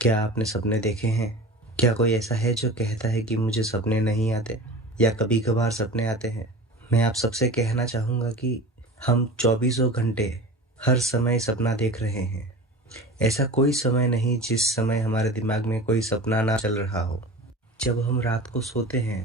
क्या आपने सपने देखे हैं? क्या कोई ऐसा है जो कहता है कि मुझे सपने नहीं आते या कभी कभार सपने आते हैं? मैं आप सबसे कहना चाहूँगा कि हम चौबीसों घंटे हर समय सपना देख रहे हैं। ऐसा कोई समय नहीं जिस समय हमारे दिमाग में कोई सपना ना चल रहा हो। जब हम रात को सोते हैं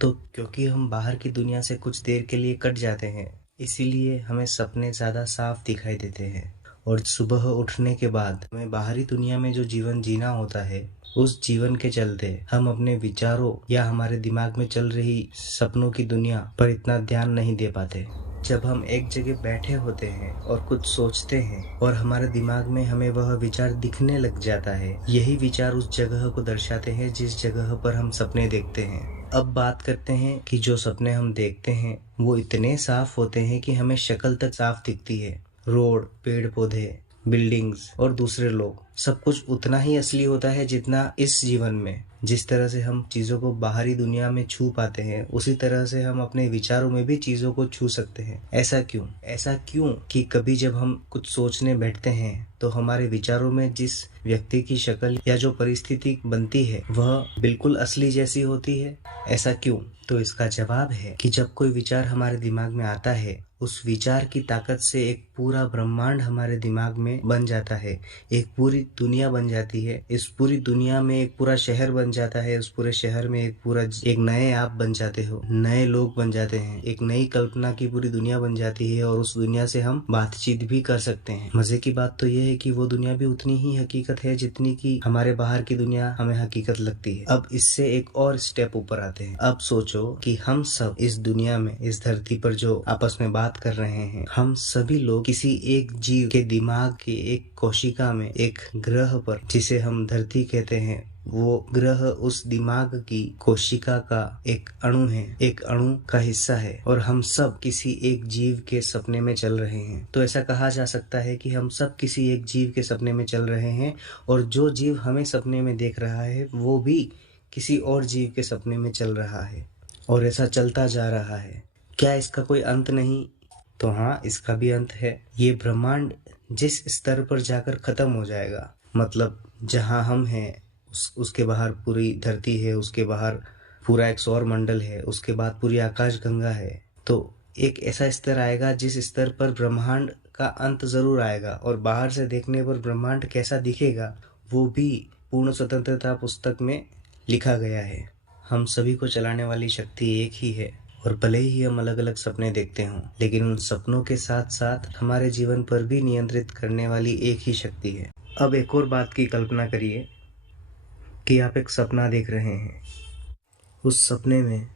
तो क्योंकि हम बाहर की दुनिया से कुछ देर के लिए कट जाते हैं, इसीलिए हमें सपने ज़्यादा साफ दिखाई देते हैं। और सुबह उठने के बाद हमें बाहरी दुनिया में जो जीवन जीना होता है, उस जीवन के चलते हम अपने विचारों या हमारे दिमाग में चल रही सपनों की दुनिया पर इतना ध्यान नहीं दे पाते। जब हम एक जगह बैठे होते हैं और कुछ सोचते हैं और हमारे दिमाग में हमें वह विचार दिखने लग जाता है, यही विचार उस जगह को दर्शाते हैं जिस जगह पर हम सपने देखते हैं। अब बात करते हैं कि जो सपने हम देखते हैं वो इतने साफ होते हैं कि हमें शक्ल तक साफ दिखती है। रोड, पेड़ पौधे, बिल्डिंग्स और दूसरे लोग, सब कुछ उतना ही असली होता है जितना इस जीवन में। जिस तरह से हम चीज़ों को बाहरी दुनिया में छू पाते हैं, उसी तरह से हम अपने विचारों में भी चीज़ों को छू सकते हैं। ऐसा क्यों कि कभी जब हम कुछ सोचने बैठते हैं तो हमारे विचारों में जिस व्यक्ति की शक्ल या जो परिस्थिति बनती है वह बिल्कुल असली जैसी होती है। ऐसा क्यों? तो इसका जवाब है कि जब कोई विचार हमारे दिमाग में आता है, उस विचार की ताकत से एक पूरा ब्रह्मांड हमारे दिमाग में बन जाता है, एक पूरी दुनिया बन जाती है। इस पूरी दुनिया में एक पूरा शहर बन जाता है, उस पूरे शहर में एक नए आप बन जाते हो, नए लोग बन जाते हैं, एक नई कल्पना की पूरी दुनिया बन जाती है और उस दुनिया से हम बातचीत भी कर सकते हैं। मजे की बात तो यह है कि वो दुनिया भी उतनी ही हकीकत है जितनी की हमारे बाहर की दुनिया हमें हकीकत लगती है। अब इससे एक और स्टेप ऊपर आते हैं। अब सोचो कि हम सब इस दुनिया में, इस धरती पर जो आपस में बात कर रहे हैं, हम सभी लोग किसी एक जीव के दिमाग की एक कोशिका में, एक ग्रह पर, जिसे हम धरती कहते हैं, वो ग्रह उस दिमाग की कोशिका का एक अणु है, एक अणु का हिस्सा है और हम सब किसी एक जीव के सपने में चल रहे हैं। तो ऐसा कहा जा सकता है कि हम सब किसी एक जीव के सपने में चल रहे हैं और जो जीव हमें सपने में देख रहा है वो भी किसी और जीव के सपने में चल रहा है और ऐसा चलता जा रहा है। क्या इसका कोई अंत नहीं? तो हाँ, इसका भी अंत है। ये ब्रह्मांड जिस स्तर पर जाकर खत्म हो जाएगा, मतलब जहाँ हम हैं उसके बाहर पूरी धरती है, उसके बाहर पूरा एक सौर मंडल है, उसके बाद पूरी आकाश गंगा है, तो एक ऐसा स्तर आएगा जिस स्तर पर ब्रह्मांड का अंत जरूर आएगा और बाहर से देखने पर ब्रह्मांड कैसा दिखेगा वो भी पूर्ण स्वतंत्रता पुस्तक में लिखा गया है। हम सभी को चलाने वाली शक्ति एक ही है और भले ही हम अलग अलग सपने देखते हों, लेकिन उन सपनों के साथ साथ हमारे जीवन पर भी नियंत्रित करने वाली एक ही शक्ति है। अब एक और बात की कल्पना करिए कि आप एक सपना देख रहे हैं। उस सपने में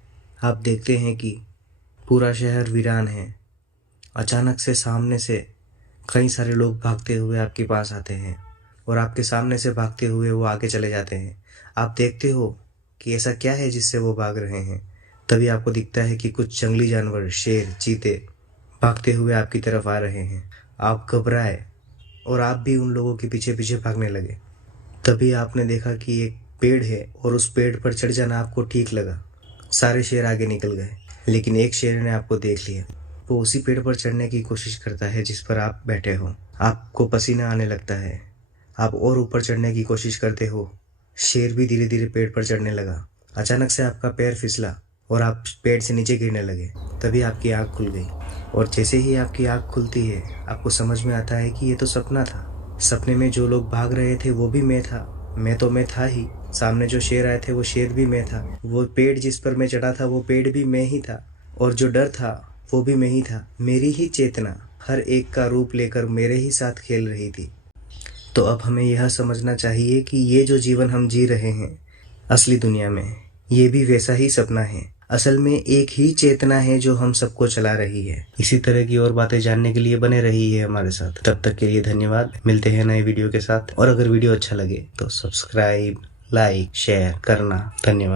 आप देखते हैं कि पूरा शहर वीरान है। अचानक से सामने से कई सारे लोग भागते हुए आपके पास आते हैं और आपके सामने से भागते हुए वो आगे चले जाते हैं। आप देखते हो कि ऐसा क्या है जिससे वो भाग रहे हैं। तभी आपको दिखता है कि कुछ जंगली जानवर, शेर, चीते भागते हुए आपकी तरफ आ रहे हैं। आप घबराए और आप भी उन लोगों के पीछे पीछे भागने लगे। तभी आपने देखा कि एक पेड़ है और उस पेड़ पर चढ़ जाना आपको ठीक लगा। सारे शेर आगे निकल गए, लेकिन एक शेर ने आपको देख लिया। वो उसी पेड़ पर चढ़ने की कोशिश करता है जिस पर आप बैठे हो। आपको पसीना आने लगता है, आप और ऊपर चढ़ने की कोशिश करते हो। शेर भी धीरे धीरे पेड़ पर चढ़ने लगा। अचानक से आपका पैर फिसला और आप पेड़ से नीचे गिरने लगे। तभी आपकी आँख खुल गई और जैसे ही आपकी आँख खुलती है आपको समझ में आता है कि ये तो सपना था। सपने में जो लोग भाग रहे थे वो भी मैं था, मैं था ही। सामने जो शेर आए थे वो शेर भी मैं था, वो पेड़ जिस पर मैं चढ़ा था वो पेड़ भी मैं ही था और जो डर था वो भी मैं ही था। मेरी ही चेतना हर एक का रूप लेकर मेरे ही साथ खेल रही थी। तो अब हमें यह समझना चाहिए कि ये जो जीवन हम जी रहे हैं असली दुनिया में, ये भी वैसा ही सपना है। असल में एक ही चेतना है जो हम सबको चला रही है। इसी तरह की और बातें जानने के लिए बने रहिए हमारे साथ। तब तक के लिए धन्यवाद। मिलते हैं नए वीडियो के साथ और अगर वीडियो अच्छा लगे तो सब्सक्राइब, लाइक, शेयर करना। धन्यवाद।